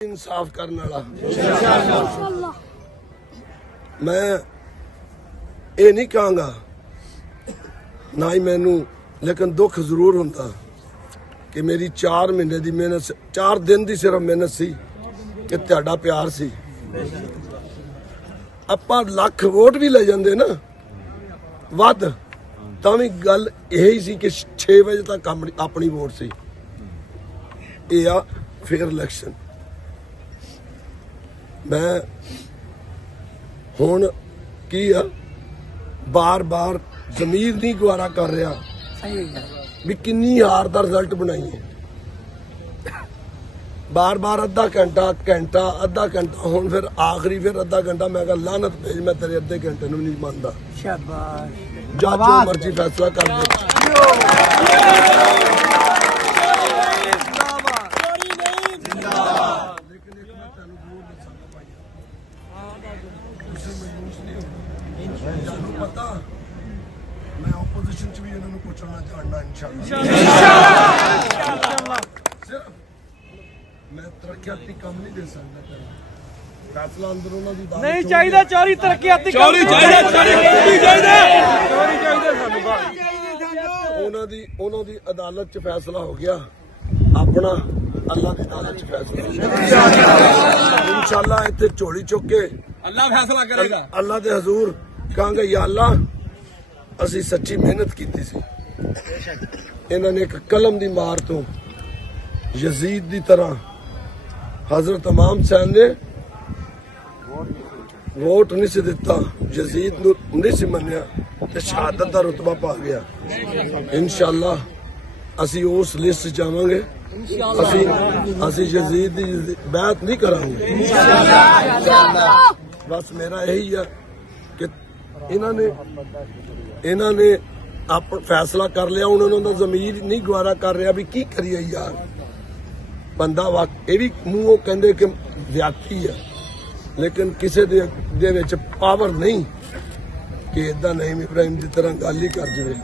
इंसाफ करने वाला मैं ये नहीं कहूँगा ना ही मैनू, लेकिन दुख जरूर होता कि मेरी 4 महीने की मेहनत 4 दिन की सिर्फ मेहनत सी कि तुहाडा प्यार सी। आपां लख वोट भी ले जाते ना वध तां भी गल यही सी कि 6 बजे तक अपनी वोट सी। ये आ फेयर इलैक्शन। मैं हुण की आ बार बार जमीर नहीं गवारा कर रहा भी किन्नी हार का रिजल्ट बनाइए। बार बार अद्धा घंटा हुण फिर आखिरी फिर अद्धा घंटा मैं कहा लानत भेज, मैं तेरे अद्धे घंटे नूं नहीं मानदा। जा जो मर्जी फैसला कर दे। पता मैं ओपोजिशन च भी इन्होंने पूछना चाहना इंशाअल्लाह। सिर्फ मैं तरक्याती कम नहीं दे सकता, फैसला अंदर उन्होंने नहीं चाहिए। चोरी तरक्याती चोरी उन्होंने अदालत च फैसला हो गया, अपना अल्लाह की अदालत च फैसला इंशाअल्लाह। इत्थे झोली चुक के अल्लाह फैसला करेगा। अल्लाह दे हजूर कहांगे या अल्लाह असी सच्ची मेहनत की सी। इन्होंने एक कलम की मार तो यजीद की तरह हजरत इमाम हुसैन ने वोट नहीं सी दिता, यजीद नूं नहीं सी मन्निया ते शहादत का रुतबा पा गया। इंशाअल्लाह असी उस लिस्ट जावांगे। असी यजीद की बैत नहीं करांगे। बस मेरा यही है कि इन्होंने आप फैसला कर लिया। उन्होंने जमीर नहीं गवारा कर रहा भी की करिए यार। बंदा ये भी मूँहों कहते कि व्याख्या है, लेकिन किसी दे विच पावर नहीं कि इदा नईम इब्राहिम की तरह गल ही कर जाए।